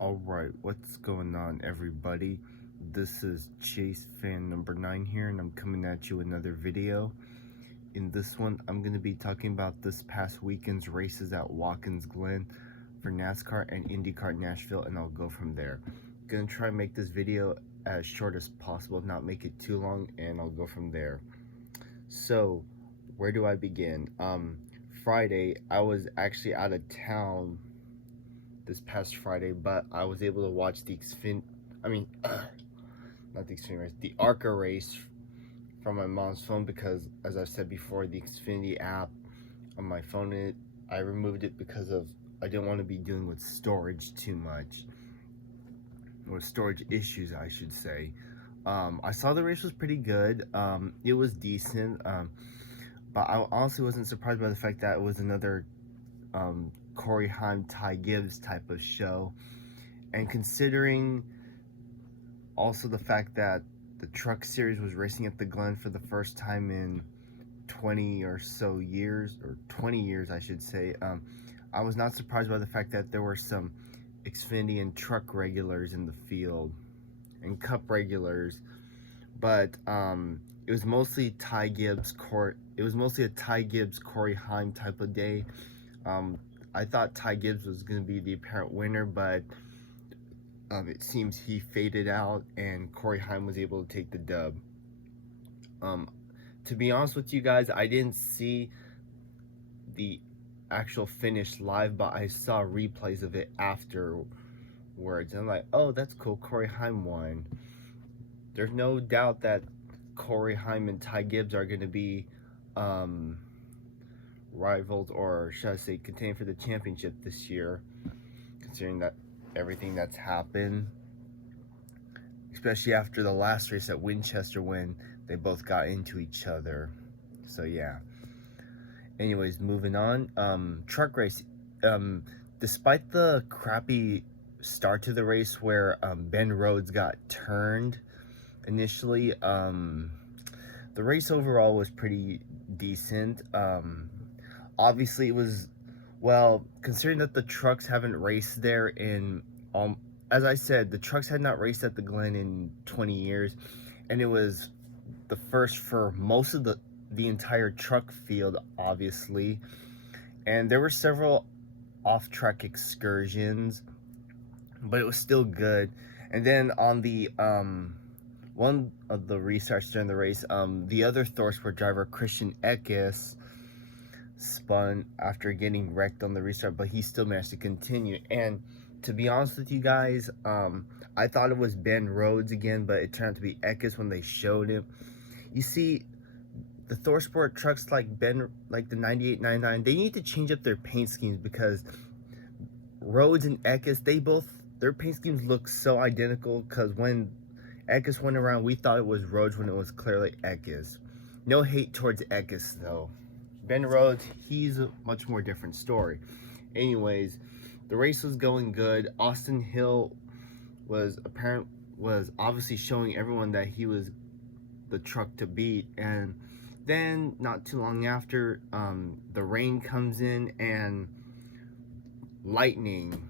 Alright, what's going on, everybody? This is Chase fan number 9 here, and I'm coming at you another video. In this one, I'm going to be talking about this past weekend's races at Watkins, Glen for NASCAR and IndyCar Nashville, and I'll go from there. Gonna try and make this video as short as possible, not make it too long, and I'll go from there. So, where do I begin? Friday, I was actually out of town this past Friday, but I was able to watch the the ARCA race from my mom's phone because, as I've said before, the Xfinity app on my phone, I removed it because I didn't want to be dealing with storage too much, or storage issues, I should say. I saw the race was pretty good. It was decent, but I honestly wasn't surprised by the fact that it was another Corey Haim, Ty Gibbs type of show, and considering also the fact that the truck series was racing at the Glen for the first time in 20 or so years, or 20 years I should say, I was not surprised by the fact that there were some Xfinity and truck regulars in the field and cup regulars, but it was mostly a Ty Gibbs Corey Haim type of day. I thought Ty Gibbs was going to be the apparent winner, but it seems he faded out and Corey Haim was able to take the dub. To be honest with you guys, I didn't see the actual finish live, but I saw replays of it afterwards. And I'm like, oh, that's cool, Corey Haim won. There's no doubt that Corey Haim and Ty Gibbs are going to be rivals, or should I say contend for the championship this year, considering that everything that's happened, especially after the last race at Winchester when they both got into each other. So yeah, anyways, moving on. Truck race, despite the crappy start to the race where Ben Rhodes got turned initially, the race overall was pretty decent. Obviously it was, well, considering that the trucks haven't raced there in, as I said, the trucks had not raced at the Glen in 20 years, and it was the first for most of the entire truck field, obviously, and there were several off-track excursions, but it was still good. And then on the one of the restarts during the race, the other ThorSport driver, Christian Eckes, spun after getting wrecked on the restart, but he still managed to continue. And to be honest with you guys, I thought it was Ben Rhodes again, but it turned out to be Eckes when they showed him. You see, the ThorSport trucks like the 98, 99, they need to change up their paint schemes, because Rhodes and Eckes, their paint schemes look so identical, because when Eckes went around, we thought it was Rhodes when it was clearly Eckes. No hate towards Eckes though. Ben Rhodes, he's a much more different story. Anyways, the race was going good. Austin Hill was obviously showing everyone that he was the truck to beat. And then not too long after, the rain comes in and lightning.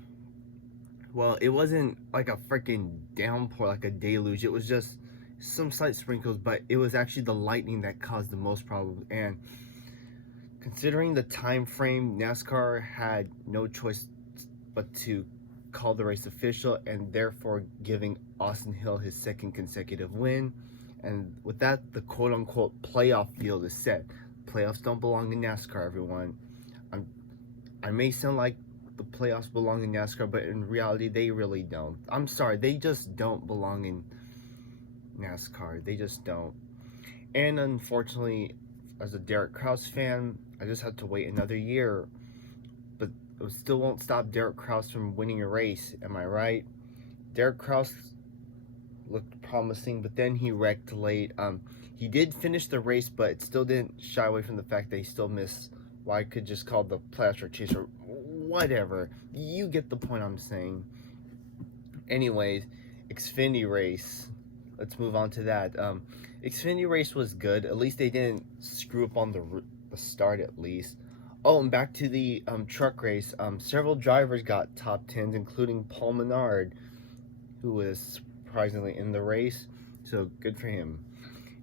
Well, it wasn't like a freaking downpour, like a deluge. It was just some slight sprinkles, but it was actually the lightning that caused the most problems. And considering the time frame, NASCAR had no choice but to call the race official, and therefore giving Austin Hill his second consecutive win. And with that, the quote-unquote playoff field is set. Playoffs don't belong in NASCAR, everyone. I may sound like the playoffs belong in NASCAR, but in reality, they really don't. I'm sorry, they just don't belong in NASCAR. They just don't. And unfortunately, as a Derek Kraus fan, I just had to wait another year, but it still won't stop Derek Kraus from winning a race. Am I right? Derek Kraus looked promising, but then he wrecked late. He did finish the race, but it still didn't shy away from the fact that he still missed what I could just call the plaster chase, or whatever. You get the point I'm saying. Anyways, Xfinity race. Let's move on to that. Xfinity race was good. At least they didn't screw up on the start, at least. Oh, and back to the truck race. Several drivers got top tens, including Paul Menard, who was surprisingly in the race. So good for him.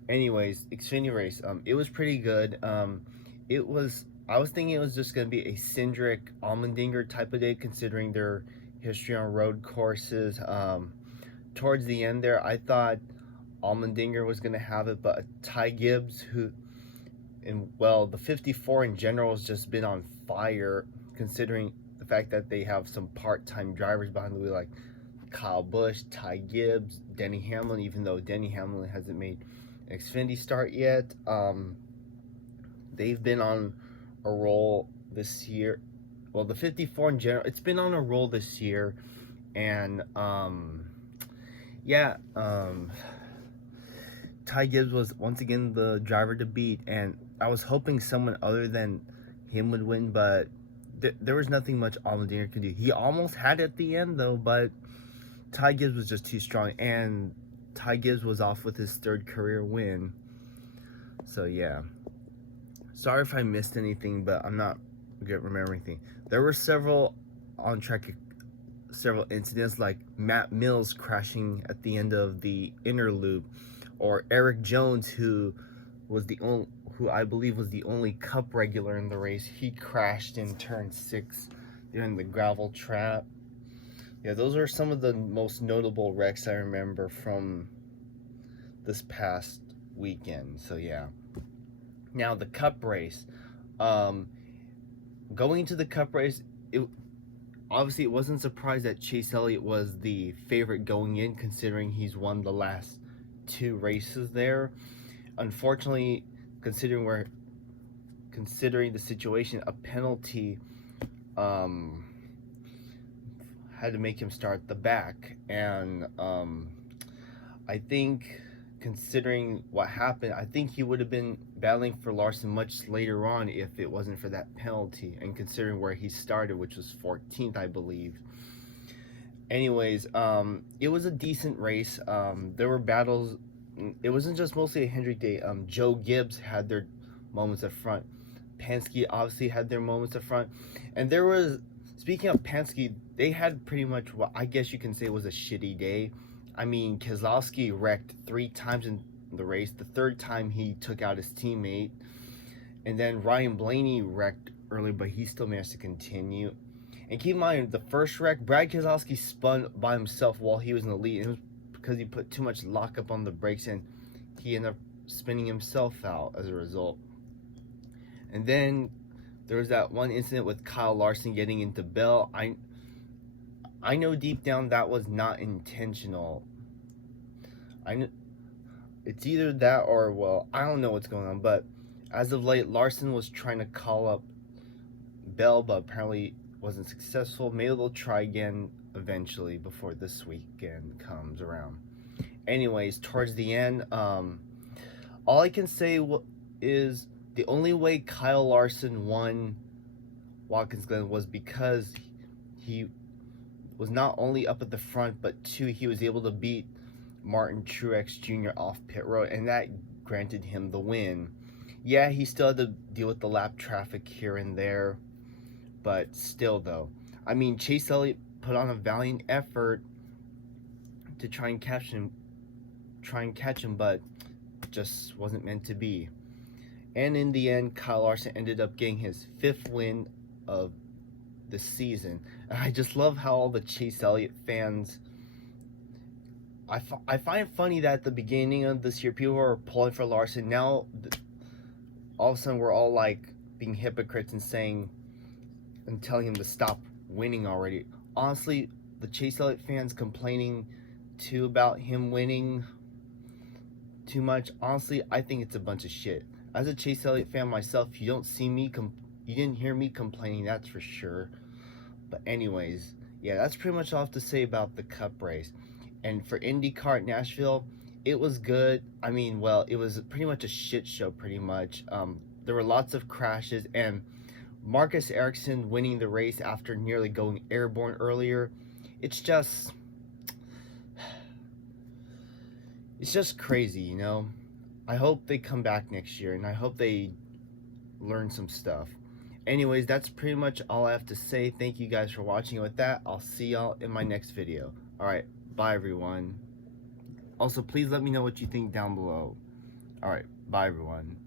Anyways, Xfinity race. It was pretty good. It was. I was thinking it was just gonna be a Cindric Allmendinger type of day, considering their history on road courses. Towards the end there, I thought Allmendinger was gonna have it, but Ty Gibbs, who, and well, the 54 in general has just been on fire, considering the fact that they have some part-time drivers behind the wheel like Kyle Busch, Ty Gibbs, Denny Hamlin. Even though Denny Hamlin hasn't made an Xfinity start yet, they've been on a roll this year. Well, the 54 in general, it's been on a roll this year, and yeah, Ty Gibbs was once again the driver to beat, and I was hoping someone other than him would win, but there was nothing much Allmendinger could do. He almost had it at the end though, but Ty Gibbs was just too strong, and Ty Gibbs was off with his third career win. So yeah, sorry if I missed anything, but I'm not good at remembering anything. There were several incidents, like Matt Mills crashing at the end of the inner loop, or Eric Jones, who I believe was the only Cup regular in the race. He crashed in turn 6 during the gravel trap. Yeah, those are some of the most notable wrecks I remember from this past weekend. So yeah. Now the Cup race. Going into the Cup race, it wasn't surprised that Chase Elliott was the favorite going in, considering he's won the last 2 races there. Unfortunately, considering the situation, a penalty had to make him start the back, and I think, considering what happened, I think he would have been battling for Larson much later on if it wasn't for that penalty, and considering where he started, which was 14th, I believe. Anyways, it was a decent race. There were battles. It wasn't just mostly a Hendrick day. Joe Gibbs had their moments up front. Penske obviously had their moments up front. And there was, speaking of Penske, they had pretty much what I guess you can say was a shitty day. I mean, Keselowski wrecked 3 times in the race. The 3rd time he took out his teammate. And then Ryan Blaney wrecked early, but he still managed to continue. And keep in mind, the first wreck, Brad Keselowski spun by himself while he was in the lead. It was because he put too much lockup on the brakes, and he ended up spinning himself out as a result. And then there was that one incident with Kyle Larson getting into Bell. I know deep down that was not intentional. It's either that or, well, I don't know what's going on, but as of late, Larson was trying to call up Bell, but apparently wasn't successful. Maybe they'll try again eventually before this weekend comes around. Anyways, towards the end, all I can say is the only way Kyle Larson won Watkins Glen was because he was not only up at the front, but 2, he was able to beat Martin Truex Jr. off pit road, and that granted him the win. Yeah, he still had to deal with the lap traffic here and there, but still though. I mean, Chase Elliott put on a valiant effort to try and catch him, but just wasn't meant to be. And in the end, Kyle Larson ended up getting his 5th win of the season. And I just love how all the Chase Elliott fans, I find it funny that at the beginning of this year, people were pulling for Larson. Now, all of a sudden, we're all like being hypocrites and saying and telling him to stop winning already. Honestly, the Chase Elliott fans complaining too about him winning too much, honestly, I think it's a bunch of shit. As a Chase Elliott fan myself, you didn't hear me complaining, that's for sure. But anyways, yeah, that's pretty much all I have to say about the Cup race. And for IndyCar at Nashville, it was good. I mean, well, it was pretty much a shit show, pretty much. There were lots of crashes, and Marcus Ericsson winning the race after nearly going airborne earlier. It's just crazy, you know? I hope they come back next year, and I hope they learn some stuff. anyways, that's pretty much all I have to say. Thank you guys for watching. With that, I'll see y'all in my next video. Alright, bye everyone. Also, please let me know what you think down below. Alright, bye everyone.